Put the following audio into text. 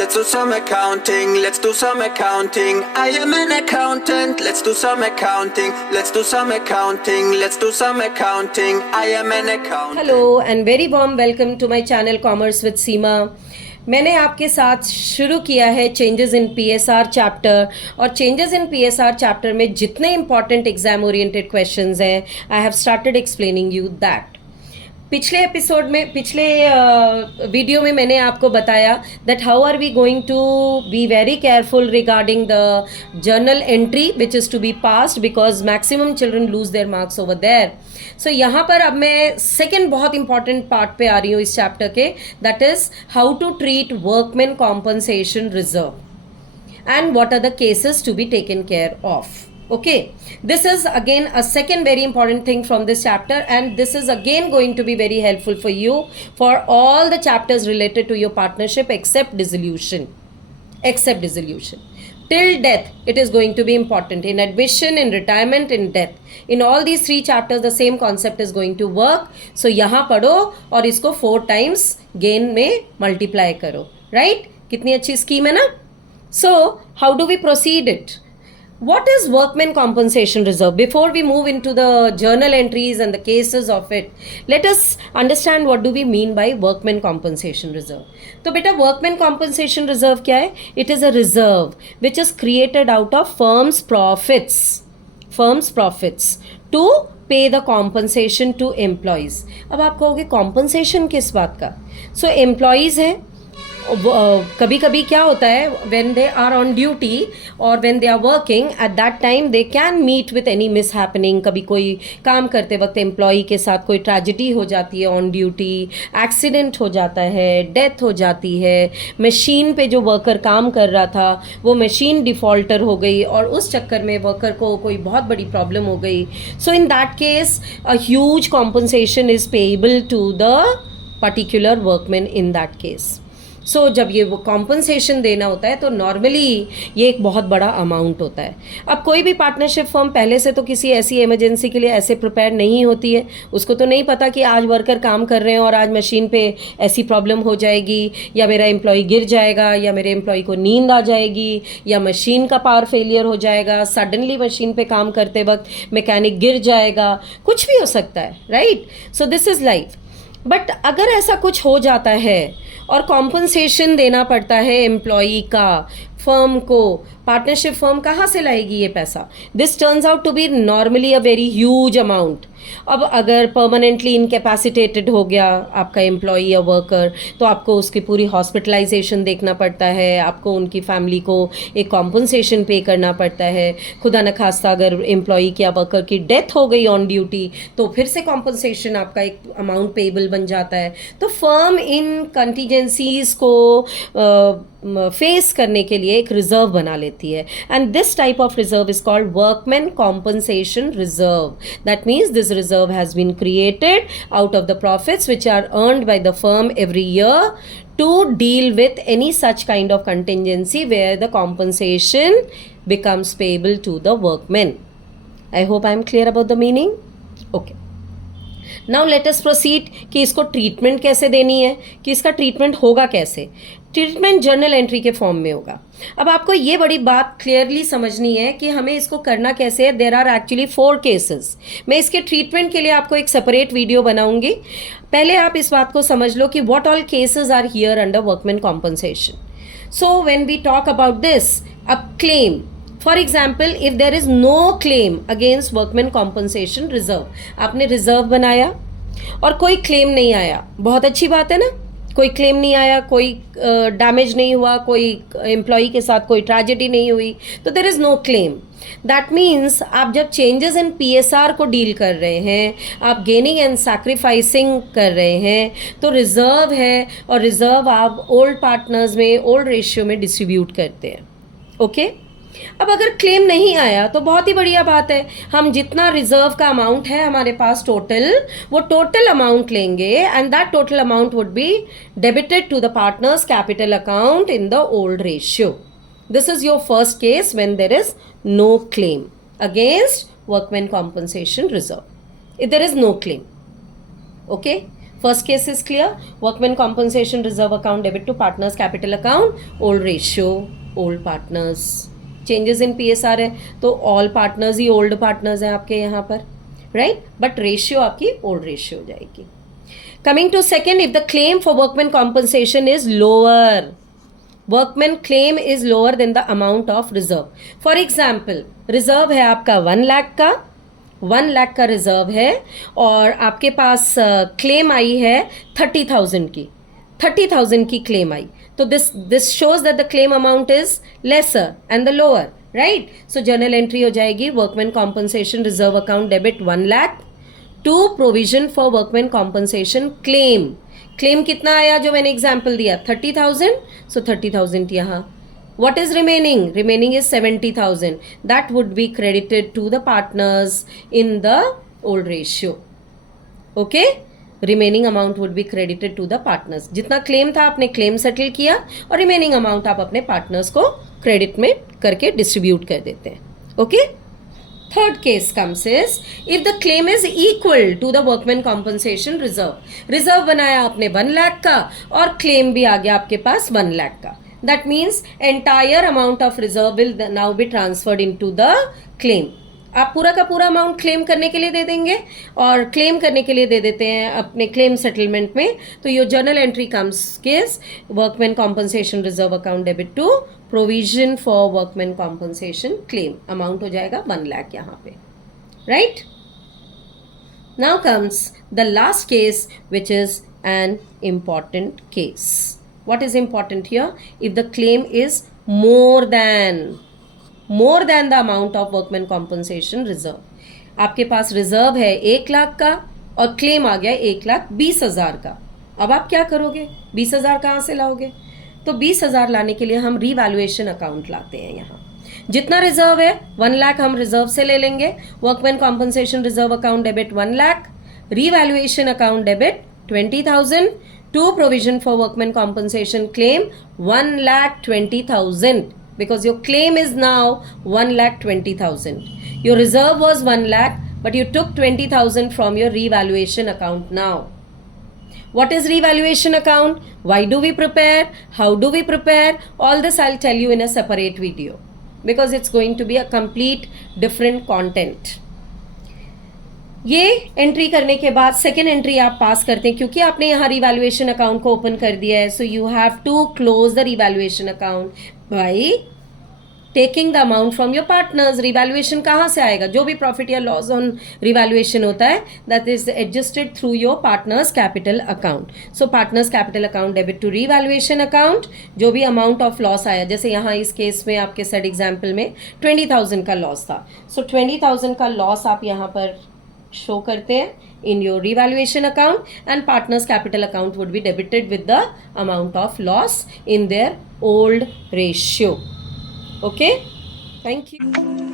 Let's do some accounting. Let's do some accounting. I am an accountant. Let's do some accounting. Let's do some accounting. Let's do some accounting. I am an accountant. Hello and very warm welcome to my channel Commerce with Seema. मैंने आपके साथ शुरू किया है changes in PSR chapter, और changes in PSR chapter में जितने important exam oriented questions हैं I have started explaining you that. पिछले एपिसोड में, पिछले वीडियो में मैंने आपको बताया that how are we going to be very careful regarding the journal entry which is to be passed because maximum children lose their marks over there. So यहाँ पर अब मैं सेकेंड बहुत इंपॉर्टेंट पार्ट पे आ रही हूँ इस चैप्टर के, that is how to treat workman compensation reserve and what are the cases to be taken care of. Okay, this is again a second very important thing from this chapter, and this is again going to be very helpful for you for all the chapters related to your partnership except dissolution. Except dissolution. Till death, it is going to be important. In admission, in retirement, in death. In all these three chapters, the same concept is going to work. So, यहाँ पढ़ो और इसको 4 times gain में multiply करो. Right? कितनी अच्छी scheme है ना? So, how do we proceed it? What is workman compensation reserve? Before we move into the journal entries and the cases of it, let us understand what do we mean by workman compensation reserve. तो बेटा workman compensation reserve क्या है? It is a reserve which is created out of firm's profits to pay the compensation to employees. अब आप कहोगे compensation किस बात का? So employees है, कभी कभी क्या होता है when they are on duty or when they are working at that time they can meet with any mishappening. कभी कोई काम करते वक्त एम्प्लॉई के साथ कोई ट्रेजिडी हो जाती है ऑन ड्यूटी, एक्सीडेंट हो जाता है, डेथ हो जाती है, मशीन पे जो वर्कर काम कर रहा था वो मशीन डिफ़ॉल्टर हो गई और उस चक्कर में वर्कर को कोई बहुत बड़ी प्रॉब्लम हो गई. So in that case a huge compensation is payable to the particular workman in that case. So जब ये वो कॉम्पनसेशन देना होता है तो नॉर्मली ये एक बहुत बड़ा अमाउंट होता है. अब कोई भी पार्टनरशिप फर्म पहले से तो किसी ऐसी इमरजेंसी के लिए ऐसे प्रिपेयर नहीं होती है. उसको तो नहीं पता कि आज वर्कर काम कर रहे हैं और आज मशीन पे ऐसी प्रॉब्लम हो जाएगी, या मेरा एम्प्लॉय गिर जाएगा, या मेरे एम्प्लॉय को नींद आ जाएगी, या मशीन का पावर फेलियर हो जाएगा, सडनली मशीन पे काम करते वक्त मैकेनिक गिर जाएगा, कुछ भी हो सकता है. Right? So this is life. But अगर ऐसा कुछ हो जाता है और कॉम्पनसेशन देना पड़ता है एम्प्लॉई का फर्म को, पार्टनरशिप फर्म कहाँ से लाएगी ये पैसा? This turns out to be normally a very huge amount. अब अगर परमानेंटली इनकेपेसिटेटेड हो गया आपका एम्प्लॉई या वर्कर तो आपको उसकी पूरी हॉस्पिटलाइजेशन देखना पड़ता है, आपको उनकी फैमिली को एक कॉम्पनसेशन पे करना पड़ता है. खुदा न खास्ता अगर एम्प्लॉई या वर्कर की डेथ हो गई ऑन ड्यूटी तो फिर से कॉम्पनसेशन आपका एक अमाउंट पेएबल बन जाता है. तो फर्म इन कंटीजेंसीज को फेस करने के लिए एक रिजर्व बना लेती है, and this type of reserve is called workman compensation reserve. That means this reserve has been created out of the profits which are earned by the firm every year to deal with any such kind of contingency where the compensation becomes payable to the workmen. I hope I am clear about the meaning. Okay. Now let us proceed कि इसको treatment कैसे देनी है, कि इसका treatment होगा कैसे. Treatment journal entry के फॉर्म में होगा. अब आपको ये बड़ी बात क्लियरली समझनी है कि हमें इसको करना कैसे है. There are actually 4 cases. मैं इसके ट्रीटमेंट के लिए आपको एक सेपरेट वीडियो बनाऊंगी. पहले आप इस बात को समझ लो कि what all cases are here under workman compensation. So when we talk about this, a claim, for example if there is no claim against workman compensation reserve, आपने रिजर्व बनाया और कोई क्लेम नहीं आया, बहुत अच्छी बात है ना. कोई क्लेम नहीं आया, कोई डैमेज नहीं हुआ, कोई एम्प्लॉई के साथ कोई ट्रेजेडी नहीं हुई, तो there is no claim. That means आप जब चेंजेस इन पीएसआर को डील कर रहे हैं, आप गेनिंग एंड सैक्रिफाइसिंग कर रहे हैं, तो रिजर्व है, और रिजर्व आप ओल्ड पार्टनर्स में ओल्ड रेशियो में डिस्ट्रीब्यूट करते हैं. ओके अब अगर क्लेम नहीं आया तो बहुत ही बढ़िया बात है. हम जितना रिजर्व का अमाउंट है हमारे पास टोटल, वो टोटल अमाउंट लेंगे and that total amount would be debited to the partners capital account in the old ratio. This is your first case when there is no claim against workman compensation reserve. If there is no claim, okay. First case is clear. Workmen compensation reserve account debit to partners capital account, old ratio, old partners. Changes in PSR है तो all partners ही old partners हैं आपके यहाँ पर, right? But ratio आपकी old ratio हो जाएगी. Coming to second, if the claim for workmen compensation is lower, workman claim is lower than the amount of reserve. For example, reserve है आपका 1 लाख का, 1 लाख का रिजर्व है और आपके पास क्लेम आई है 30,000 की, 30,000 की क्लेम आई, तो this shows that the claim amount is lesser and the lower, right? So journal entry हो जाएगी workman compensation reserve account debit 1 lakh to provision for workman compensation claim. Claim कितना आया जो मैंने एग्जाम्पल दिया 30,000, सो 30,000 यहाँ. What is remaining? Remaining is 70,000. That would be credited to the partners in the old ratio. Okay? Remaining amount would be credited to the partners. जितना claim था आपने claim settle किया और remaining amount आप अपने partners को credit में करके distribute कर देते हैं. Okay? Third case comes is if the claim is equal to the workman compensation reserve. Reserve बनाया आपने 1 लाख का और claim भी आ गया आपके पास 1 लाख का. That means entire amount of reserve will now be transferred into the claim. आप पूरा का पूरा अमाउंट क्लेम करने के लिए दे देंगे और क्लेम करने के लिए दे देते हैं अपने क्लेम सेटलमेंट में, तो your journal entry comes case workman compensation reserve account debit to provision for workman compensation claim. Amount हो जाएगा 1 लाख यहाँ पे, right? Now comes the last case which is an important case. What is important here? If the claim is more than the amount of workman compensation reserve. आपके पास reserve है 1 लाख का और claim आ गया 1,20,000 का. अब आप क्या करोगे? 20,000 कहाँ से लाओगे? तो 20,000 लाने के लिए हम रीवैल्यूएशन अकाउंट लाते हैं. यहाँ जितना रिजर्व है 1 लाख हम रिजर्व से ले लेंगे. Workman compensation reserve account debit 1 lakh, revaluation account debit 20,000 to provision for workman compensation claim 1,20,000 because your claim is now 1,20,000. Your reserve was 1 lakh but you took 20,000 from your revaluation account now. What is revaluation account? Why do we prepare? How do we prepare? All this I'll tell you in a separate video because it's going to be a complete different content. ये entry करने के बाद second entry आप पास करते हैं क्योंकि आपने यहाँ रिवैल्यूएशन अकाउंट को ओपन कर दिया है. So you have to close the revaluation account by taking the amount from your partners. Revaluation कहाँ से आएगा? जो भी प्रॉफिट या लॉस ऑन रिवैल्यूएशन होता है that is adjusted through your partners capital account. So partners capital account debit to revaluation account. जो भी अमाउंट ऑफ लॉस आया, जैसे यहाँ इस केस में आपके सेट एग्जाम्पल में 20,000 का लॉस था, सो 20,000 का लॉस आप यहाँ पर शो करते हैं in your revaluation account and partners capital account would be debited with the amount of loss in their old ratio. Okay, thank you.